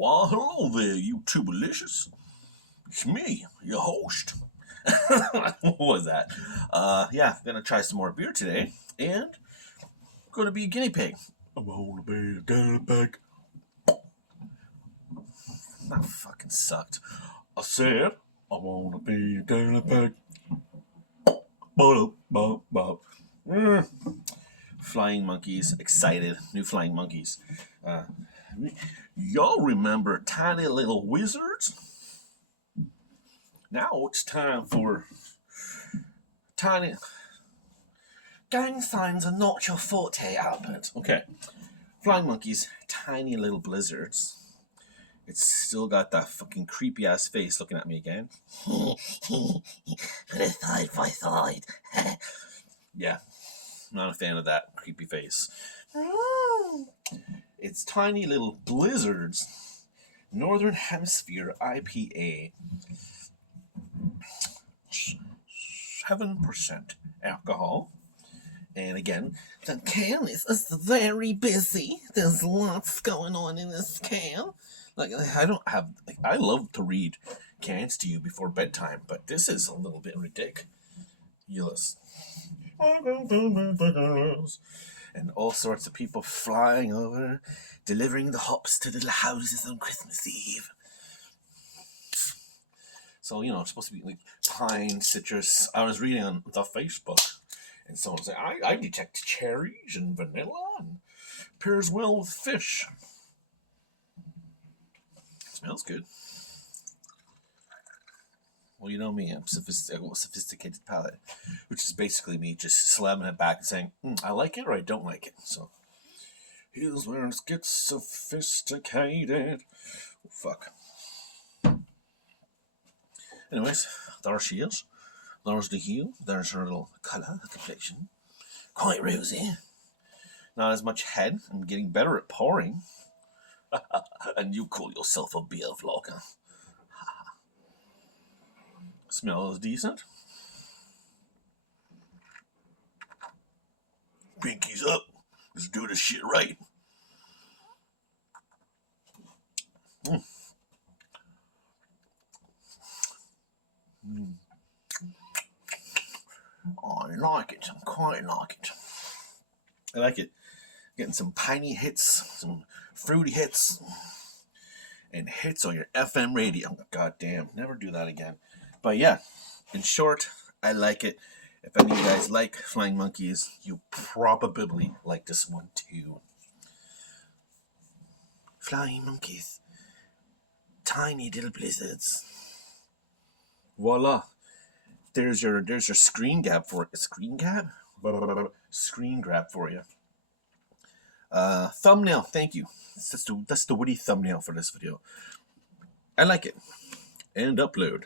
Well, hello there, you Tubalicious. It's me, your host. What was that? Yeah, gonna try some more beer today, and gonna be a guinea pig. I'm gonna be a guinea pig. That fucking sucked. I said, I wanna be a guinea pig. Flying monkeys, excited. New flying monkeys. Uh, y'all remember tiny little wizards? Now it's time for tiny. Gang signs are not your forte, Albert. Okay. Flying monkeys, tiny little blizzards. It's still got that fucking creepy ass face looking at me again. Side by side. Yeah, not a fan of that creepy face. It's tiny little blizzards. Northern Hemisphere IPA. 7% alcohol. And again, the can is very busy. There's lots going on in this can. Like, I love to read cans to you before bedtime, but this is a little bit ridiculous. And all sorts of people flying over, delivering the hops to little houses on Christmas Eve. So, it's supposed to be like pine, citrus. I was reading on the Facebook, and someone said, I detect cherries and vanilla, and pairs well with fish. Smells good. Well, you know me, I'm sophisticated palate, which is basically me just slamming it back and saying, I like it or I don't like it. So, here's where it gets sophisticated. Oh, fuck. Anyways, there she is. There's the hue. There's her little colour, the complexion. Quite rosy. Not as much head. I'm getting better at pouring. And you call yourself a beer vlogger. Smell is decent. Pinkies up. Let's do this shit right. I like it. I quite like it. I like it. Getting some piney hits, some fruity hits, and hits on your FM radio. God damn, never do that again. But yeah, in short, I like it. If any of you guys like Flying Monkeys, you probably like this one too. Flying Monkeys. Tiny little blizzards. Voila. There's your screen grab for it. Screen grab? Screen grab for you. Thumbnail, thank you. That's the witty thumbnail for this video. I like it. And upload.